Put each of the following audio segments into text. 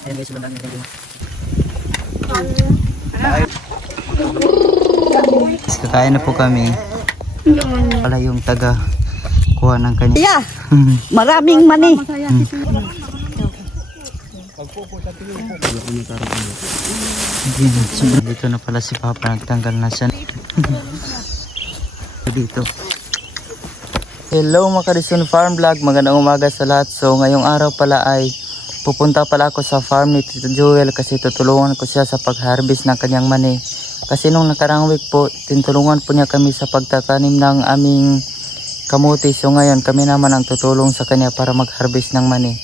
Ayan guys, sobrang dami ng kakain na po kami. Wala yung taga kuha ng kanya. Yeah, maraming mani. Dito na pala si Papa, nagtanggal na siya. Dito. Hello mga Karizon Farm Vlog, magandang umaga sa lahat. So ngayong araw pala ay pupunta pala ako sa farm ni Tito Joel kasi tutulungan ko siya sa pag-harvest ng kanyang mani. Kasi nung nakarang week po, tinulungan po niya kami sa pagtatanim ng aming kamuti. So ngayon kami naman ang tutulong sa kanya para mag-harvest ng mani.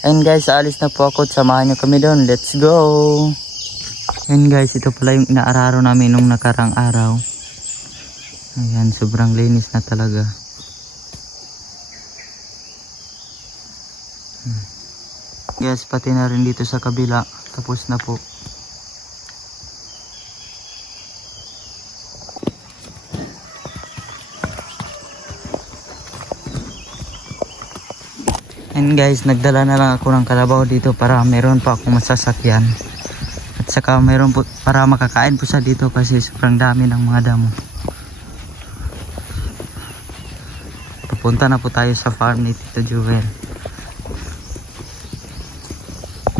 Ayun guys, aalis na po ako at samahan niyo kami doon. Let's go! Ayun guys, ito pala yung inaararo namin nung nakarang araw. Ayan, sobrang linis na talaga. Guys, pati na rin dito sa kabila. Tapos na po. And guys, nagdala na lang ako ng kalabaw dito para meron pa akong masasakyan. At saka meron po para makakain po sa dito kasi sobrang dami ng mga damo. Papunta na po tayo sa farm ni Tito Joel.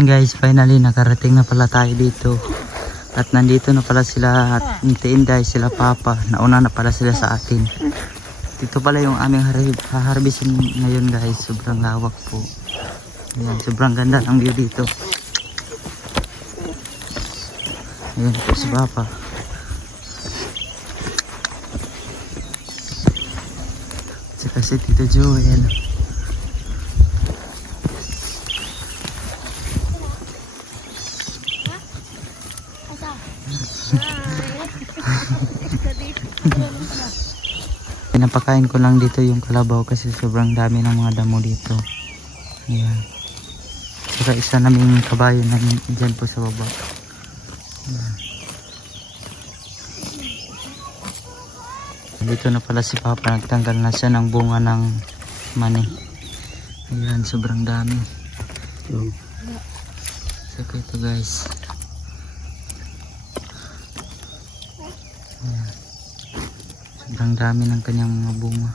Guys, finally nakarating na pala tayo dito. At nandito na pala sila at Ate Inday, sila Papa. Nauna na pala sila sa atin. Dito pala yung aming harvestin ngayon guys. Sobrang lawak po. Ayan, sobrang ganda ng view dito. Ayan po si Papa. Saka si Tito Joel. Pinapakain ko lang dito yung kalabaw kasi sobrang dami ng mga damo dito. Ayan. Saka isa naming kabayo na dyan po sa baba. Ayan. Dito na pala si Papa, nagtanggal na siya ng bunga ng mani. Ayan, sobrang dami. Saka ito guys. Ayan. Sobrang dami ng kanyang mga bunga.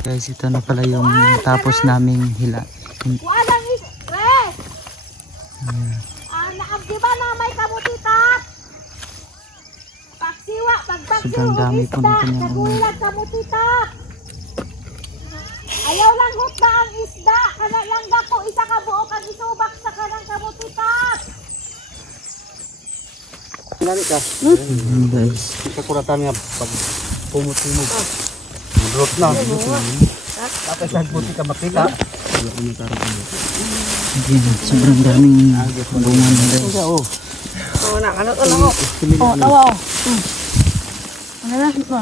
Guys, ito na pala yung tapos naming hila. Walang stress. Di ba na may kamutitat? Pagsiwa, Sobrang dami po ng kanyang bunga. kamutitat. Ayaw lang hutda ang isda. Kana lang dako isa ka buo kag isubak sa kanang kamutitat. Nani ka? Guys. Kita kuratan nga pag pumot-pumot. Drop na. Tapos nagbuti ka makita. Ayan, sobrang daming bunga na guys. Oo. Oh, nak ano to no. Oh, tawa. Ano na ito?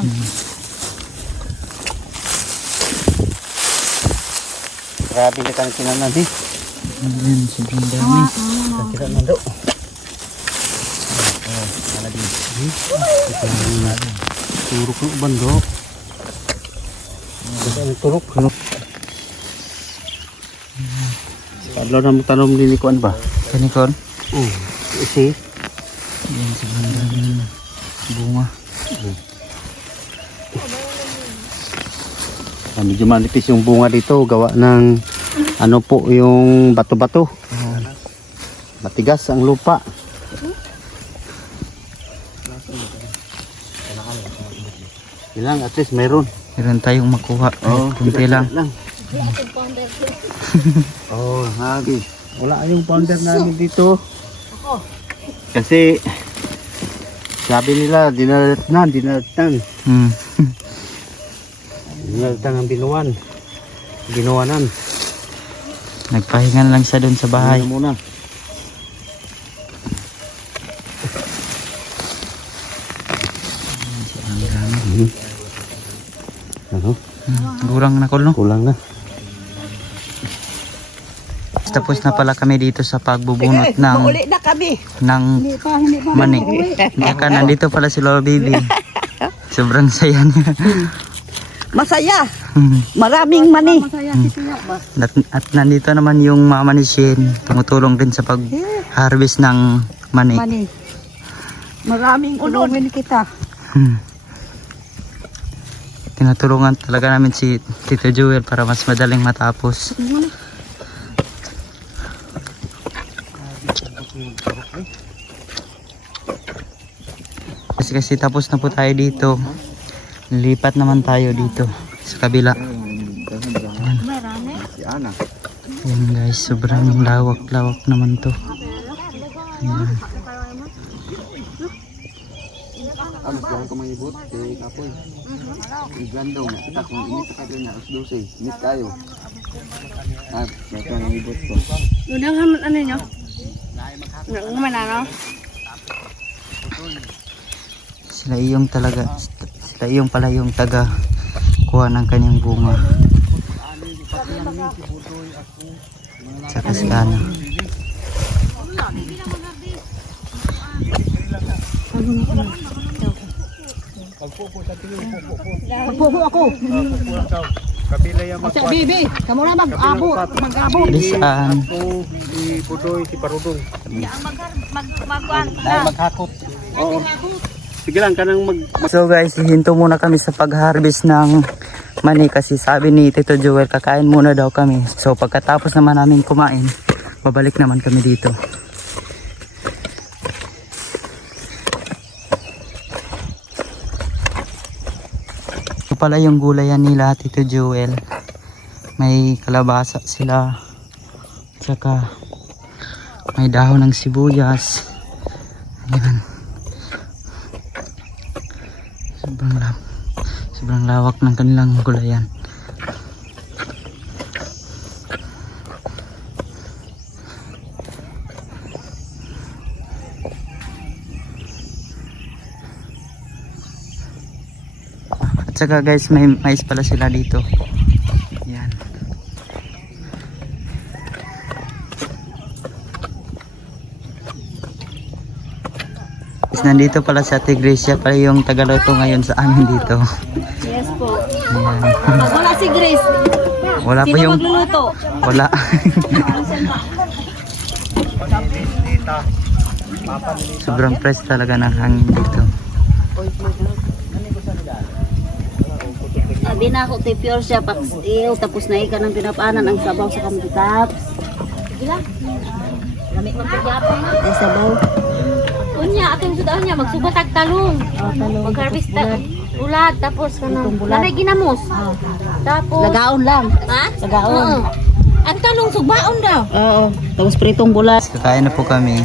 Grabe ka kang kinanan di. Ayan, sobrang dami. Kita nando. Ala di. Turok ng bando. Turok. Padlaw na mo tanom din kuan ba? Kanikon? Isi. Ayan, sobrang daming bunga. Medyo manipis yung bunga dito, gawa ng ano po yung bato-bato. Matigas ang lupa. Ilang at least mayroon. Meron tayong makuha. Kunti lang. Oh, hagi. Wala yung founder namin dito. Kasi sabi nila dinalatan. Dinalatan ang binuwan. Ginawanan. Nagpahingan lang siya doon sa bahay. Muna. Ano? Kurang na ko no? Kulang na. Tapos na pala kami dito sa pagbubunot ng Uli na kami. Hindi pa. mani. Saka nandito pala si Lola Bibi. Sobrang saya niya. Masaya. Maraming mani. At nandito naman yung mama ni Shin. Tumutulong din sa pag-harvest ng mani. Mani. Maraming unod. Kita. Tinutulungan talaga namin si Tito Jewel para mas madaling matapos. Kasi tapos na po tayo dito. Lilipat naman tayo dito sa kabila. Ayan guys, sobrang lawak-lawak naman to. Ayan. Alas jangan ko mangibot kay kapoy. Igandong na kita kung ini ka na alas 12. Miss kayo. Baka mangibot ko. Unang haman ano nyo? Unang manano? Sila iyong pala yung taga kuha ng kanyang bunga. Saka si Ana. Magpupo ako. Kasi bibi, kamu na mag-abot. Saan? Maghakot. Oo. Sige lang kanang So guys, hinto muna kami sa pag-harvest ng mani kasi sabi ni Tito Joel kakain muna daw kami. So pagkatapos naman namin kumain, babalik naman kami dito. Ito pala yung gulayan nila Tito Joel. May kalabasa sila. Tsaka may dahon ng sibuyas. Ayan. Sobrang lawak ng kanilang gulayan. At saka guys, may mais pala sila dito. Yan. Nandito pala si Ate Grace, siya pala yung tagaluto ngayon sa amin dito. Yes po. Ayan. Pag wala si Grace, Wala pa sino yung... magluluto? Wala. Sobrang fresh talaga ng hangin dito. Sabi na ako, pure siya, paksiw, tapos na ika ng pinapanan ang sabaw sa kamutap. Gila? Lamig magpagyapon na. Ay, sabaw. Unya, atong sudahan niya, magsubat ag talong. Mag-harvest ulad, tapos nanay ginamos. Tapos, Lagaon lang. ha? Lagaon. Ang talong subaon daw. Oo. Tapos pritong bulat. Kakain na po kami.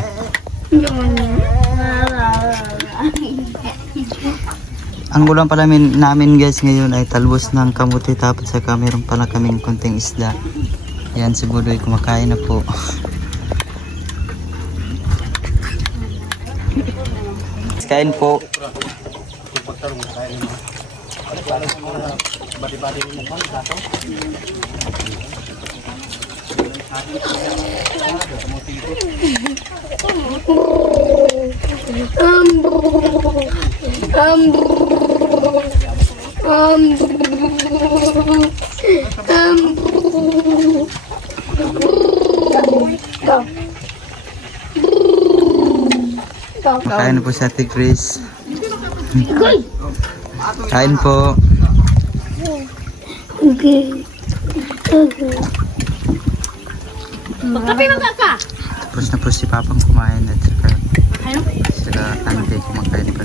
Ang ulam pala namin guys ngayon ay talbos ng kamuti tapos saka meron pala kaming konting isda. Yan si Budoy kumakain na po. Kain po. Kain po sa Ate Grace. Kain po. Magkape mga ka. Tapos na po si Papang kumain at saka sila Ante kumakain pa.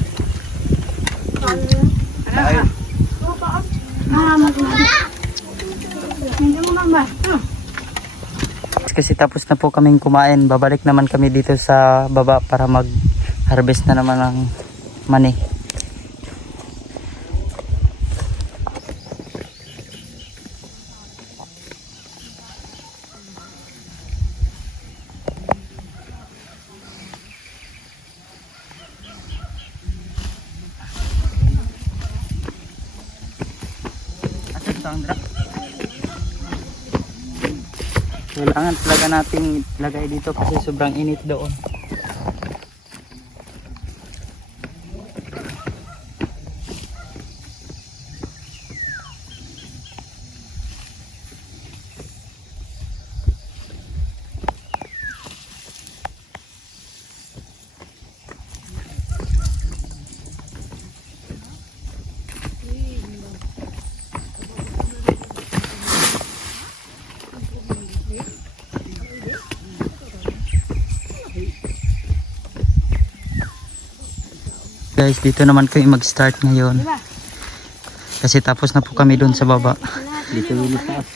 Kasi tapos na po kaming kumain, babalik naman kami dito sa baba para mag-harvest na naman ng mani. Kailangan talaga nating lagay dito kasi sobrang init doon. Guys, dito naman kami mag-start ngayon. Kasi tapos na po kami doon sa baba. Dito yung taas.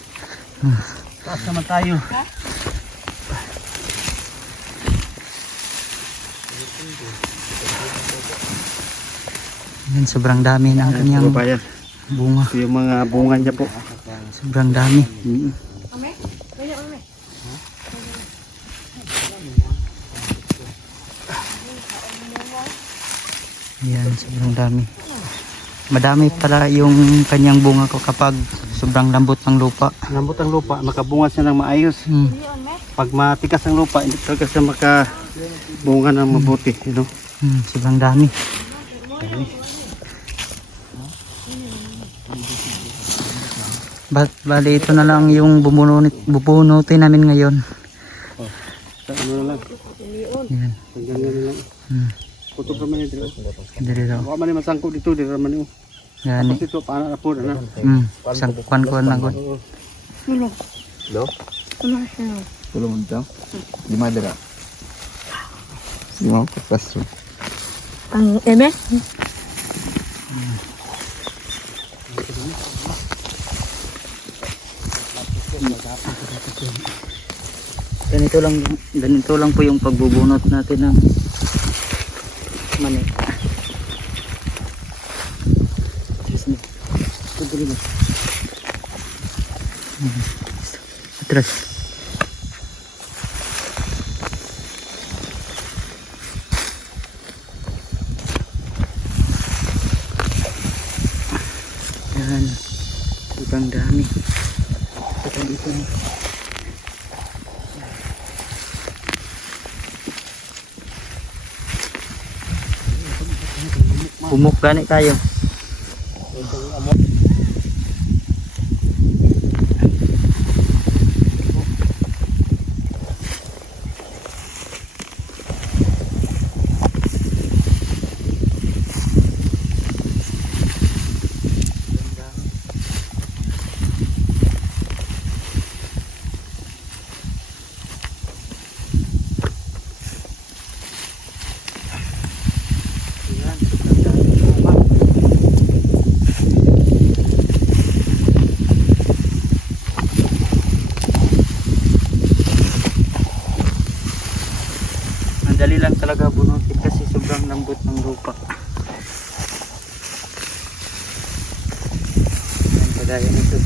Taas naman tayo. Yan, sobrang dami ng kanyang Kababayan, bunga. ito yung mga bunga niya po. Sobrang dami. Yan, sobrang dami. Madami pala yung kanyang bunga ko kapag sobrang lambot ng lupa. Lambot ang lupa, makabunga siya ng maayos. Pag matikas ang lupa, hindi talaga siya makabunga ng mabuti. You know? Sobrang dami. Bali ito na lang yung bubunutin namin ngayon. Sa ano na lang, Yan. hanggang na lang. Kutob naman yun dito. Dali daw. Baka man yung masangko dito, dito naman yung. Yan. Tapos ito, paano na po na. Sangkuan ko na ko. Belum mentang. Di Madura. Di mau ke Castro. Ang eme? Ganito lang po yung pagbubunot natin ng mani. Atras. Yan. Ibang dami. Ito dito na. Humok gani tayo. Madali lang talaga bunutin kasi sobrang lambot ng lupa. Yan, kagaya nito.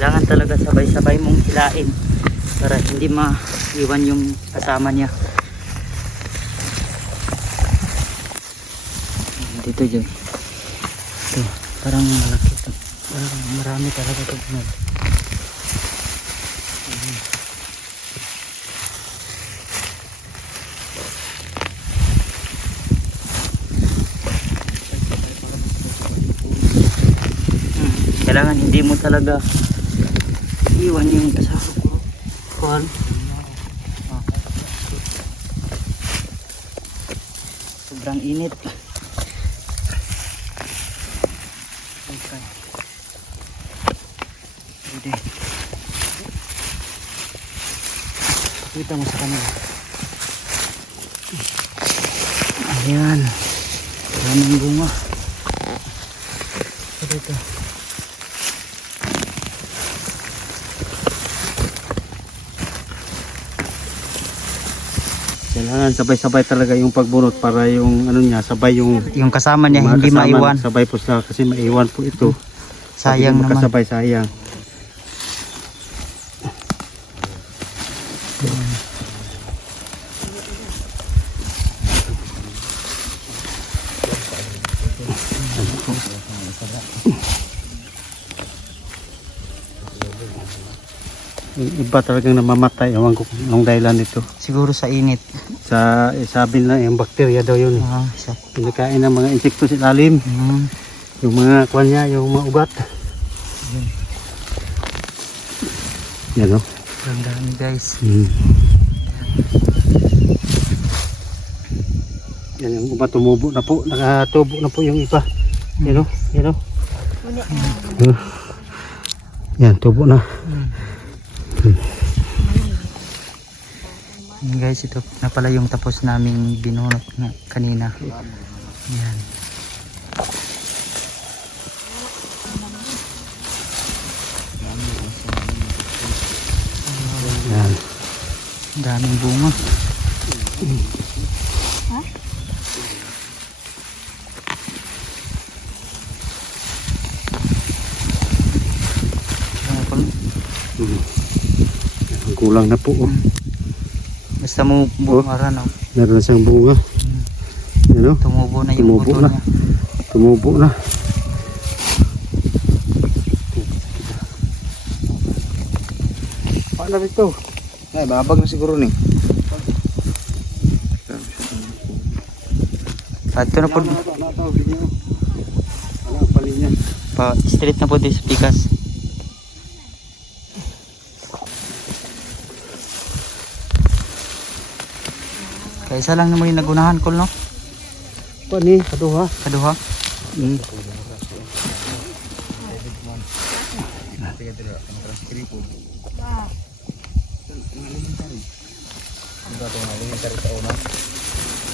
Kailangan talaga sabay-sabay mong hilain para hindi maiwan yung kasama niya. Dito dyan. Ito, parang malaki ito. Parang marami talaga ito. Kailangan hindi mo talaga iwan yung kasama ko. Kuhan. Sobrang init. Okay. Pwede. Pakita mo sa kanila. Ayan. Maraming bunga. Dito. Kailangan sabay-sabay talaga yung pagbunot para yung ano niya, sabay yung Yung kasama niya mga hindi kasama, maiwan. Sabay po sila kasi maiwan po ito. Sayang naman. Kasabay sayang. Yung iba talagang namamatay. Ewan ko kung anong dahilan nito. Siguro sa init. Sabi na yung bakterya daw yun. Ah, siya. Pinakain ng mga insekto sa ilalim. Yung mga kwan niya, yung mga ugat. Yan o. Ang dami guys. Yan yung iba tumubo na po. Nakatubo na po yung iba. Yan o. Yan o. Yan, tubo na. Yan guys, ito na pala yung tapos naming binunot na kanina. Yan. Yan. Ang daming bunga. Ang kulang na po. Oh. Basta mo bunga rin. Meron na siyang bunga. Yan o. Tumubo na yung Tumubo buto na. niya. Tumubo na. Paano ito? Ay, babag na siguro ni. Ito na po. Palinya. Pa straight na po din sa pikas. Kaya isa lang naman yung nagunahan ko, no? Pani, kaduha. Kaduha.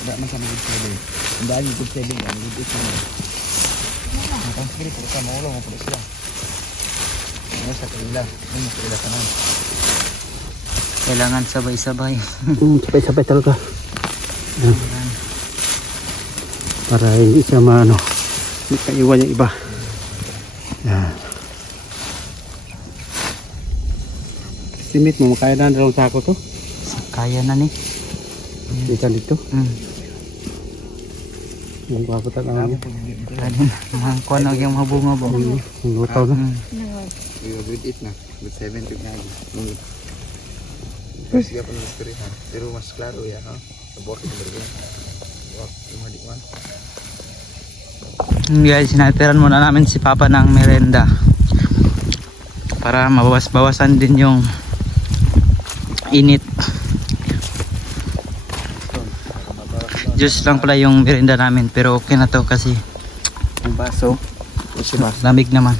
Enggak masa mau jadi. Enggak ni good selling, enggak good selling. Ang kiri ko sa maulo mo pala sila. Ano sa kanila? Ano sa kanila kanan? Kailangan sabay-sabay. Sabay-sabay talaga. Para hindi siya maano. Hindi kaiwan yung iba. Yan. Estimate mo, makaya na dalawang sako to? Kaya na ni. Dito dito. Yung paputan lang niya. Ganun. Mga kuha na yung mga bunga ba? Yung lutaw na. We will good eat na. Good 7 to na. Kasi siya pa ng ha. Pero mas klaro ya ha. Sa bukid bergen. Wag lumadik-man. Guys, sinatiran muna namin si Papa ng merenda. Para mabawas-bawasan din yung init. Juice lang pala yung merenda namin, pero okay na to kasi Ang baso. Kasi baso. lamig naman.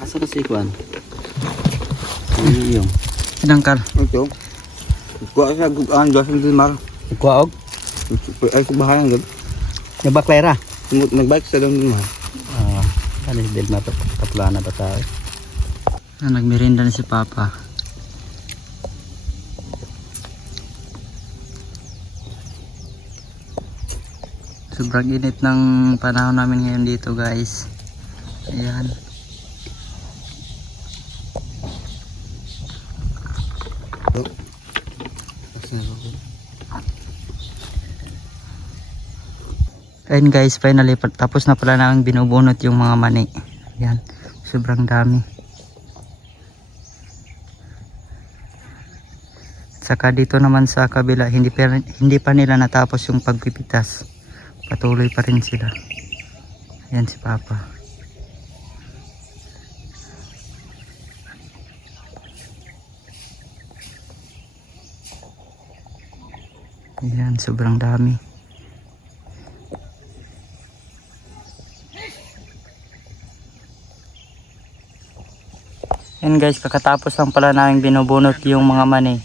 Asa na si Kwan? Yung. Sinangkal. Ito. Kuha sa gugaan. Gasan din mar. Kuwaog? Ay kubahan. Yung baklera? Nagbike sa doon din mar. Ano si Del na tapla na ba tayo? Nagmerenda na si Papa. Sobrang init ng panahon namin ngayon dito guys. Ayan. Ayan guys, finally tapos na pala namin binubunot yung mga mani. Ayan, sobrang dami. Saka dito naman sa kabila, hindi pa nila natapos yung pagpipitas. Patuloy pa rin sila. Ayan si Papa. Ayan, sobrang dami. Ayan guys, kakatapos lang pala namin binubunot yung mga mani.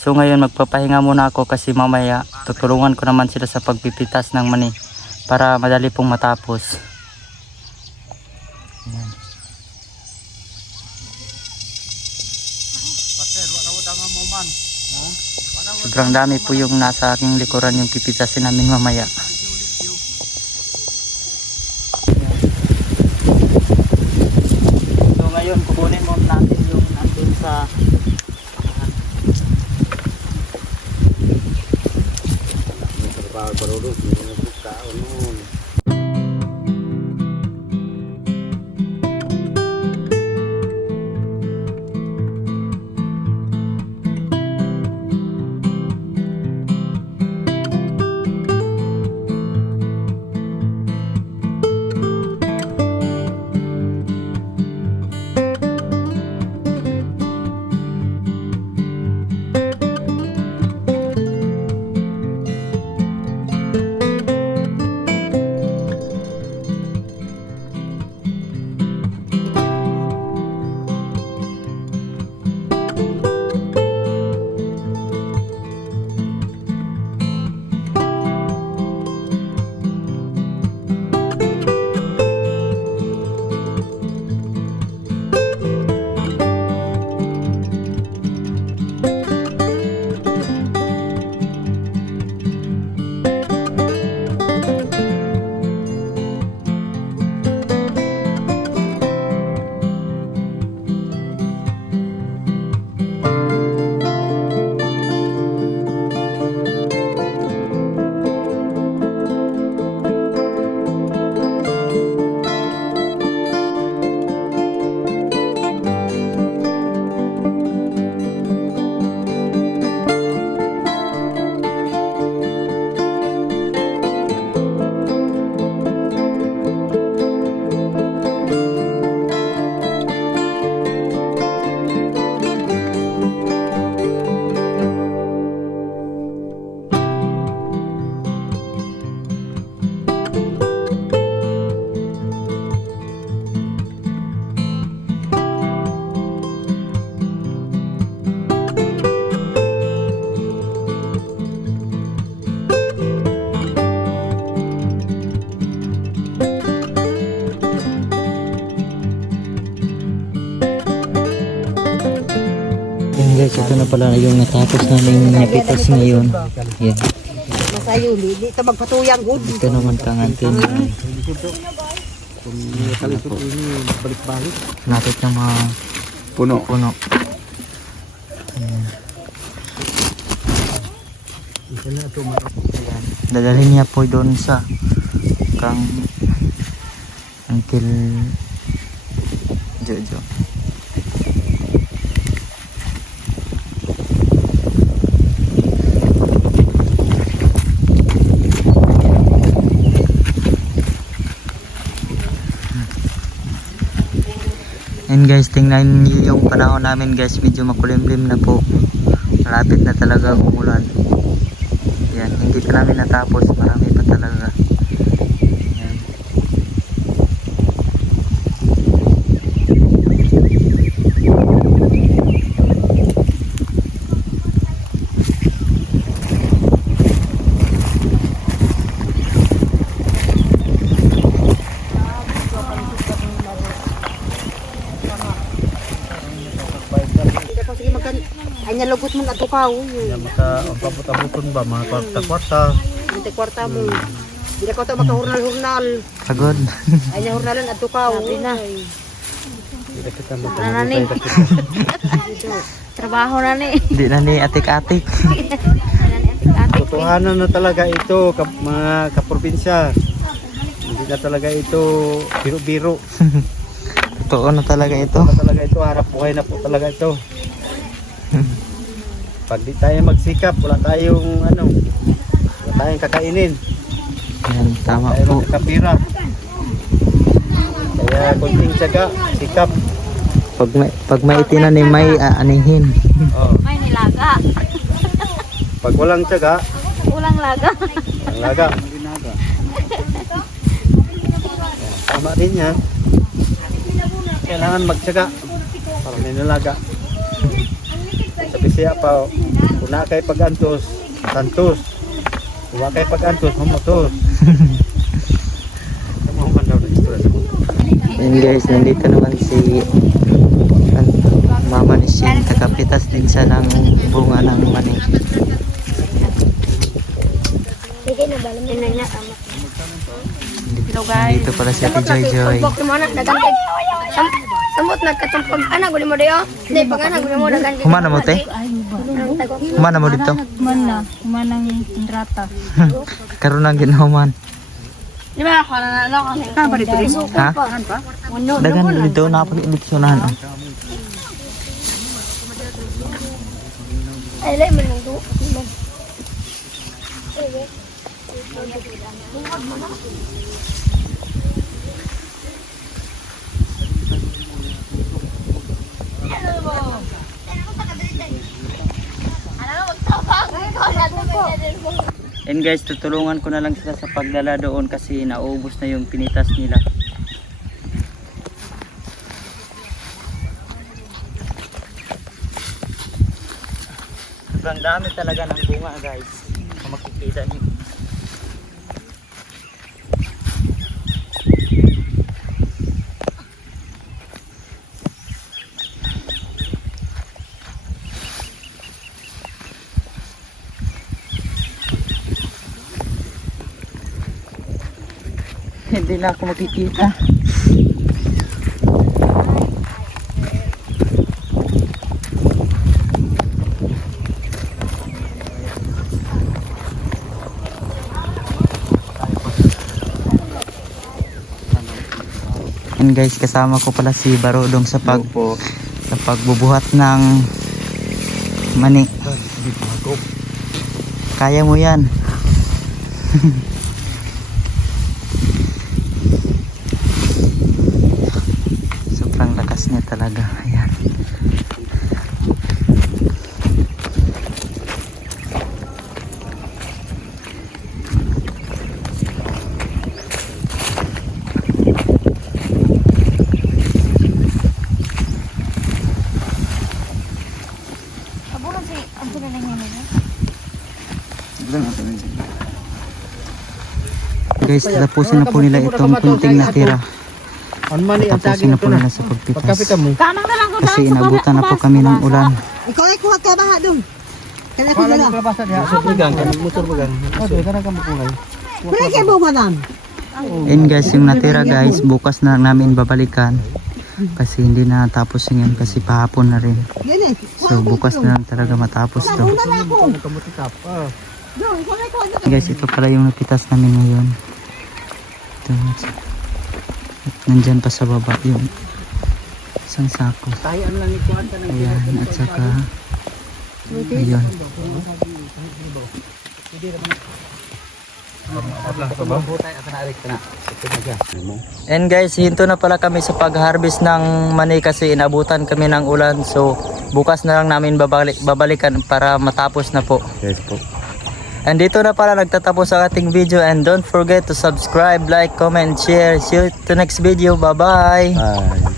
So ngayon magpapahinga muna ako kasi mamaya tutulungan ko naman sila sa pagpipitas ng mani para madali pong matapos. Ayan. Sobrang dami po yung nasa aking likuran, yung pipitasin namin mamaya. So ngayon, kukunin mo natin yung nandun sa guys, ito na pala yung natapos namin napitas ngayon. Yan. Masayuli, di ito magpatuyang good. Ito naman kangantin. Napit ng mga puno. Ayan. Dadalhin niya po doon sa kang Uncle Jojo. And guys, tingnan niyo yung panahon namin guys, medyo makulimlim na po. Malapit na talaga umulan. Yan, hindi pa namin natapos, marami pa talaga. Yan. Ay nalugot mo na tukaw. Maka pabuton ba mga kwarta-kwarta. Ante kwarta mo. Di ko to makahurnal-hurnal. Pagod. Ay na hurnalan at tukaw. Na. Kita kita Nani. Trabaho na ni. Hindi na ni atik-atik. Totohanan na talaga ito mga kaprobinsya. Hindi na talaga ito biro-biro. Totoo na talaga ito. Ito talaga ito, harap buhay na po talaga ito. Pag di tayo magsikap, wala tayong wala tayong kakainin. Yan, tama Tayo po. magkakapira. Kaya kunting tiyaga, sikap. Pag may itinanim, may aanihin. Oh. May nilaga. Pag walang tiyaga, Ulang laga. ang laga. Tama din yan. Kailangan magtiyaga para may nalaga. Sabi siya pa, kung na kay pag-antos, santos. Kung na kay pag-antos, mamotos. Tama daw na istorya sa mundo. Yan guys, nandito naman si Mama ni Shin, kakapitas din siya ng bunga ng mani. Sige na ba? Niya. Dito pala si Ate Joy Joy. Samot nagkatumpag anak guli mo dayo. Hindi pag anak guli mo dagan. Humana mo te? Humana mo dito? Humanang kontrata. Karoon ng ginahuman. Di ba ako na ako. Kan pa dito rin? Ha? Dagan dito na pag-eleksyonahan. Oh. Ay lay man do. And guys, tutulungan ko na lang sila sa pagdala doon kasi naubos na yung pinitas nila. Sobrang dami talaga ng bunga guys. Kung makikita niyo. Hindi na ako makikita. And guys, kasama ko pala si Barudong sa pagbubuhat ng mani. Kaya mo yan. Sobrang lakas niya talaga. Ayan. Guys, tapusin na po nila itong kunting natira. Tapusin na po nila sa pagpitas. Kasi inabutan na po kami ng ulan. Ikaw ay kuha ka baha dong. Kaya ko dala. Wala kay mo madam. And guys, yung natira guys, bukas na namin babalikan. Kasi hindi na tapos yan kasi pahapon na rin. So bukas na lang talaga matapos to. Guys, ito pala yung napitas namin ngayon. Ito. At nandyan pa sa baba yung isang sako. Ayan, at saka ayun. And guys, hinto na pala kami sa pag-harvest ng mani kasi inabutan kami ng ulan. So bukas na lang namin babalikan para matapos na po. Yes po. And dito na pala nagtatapos ang ating video, and don't forget to subscribe, like, comment, share. See you to next video. Bye bye. Bye.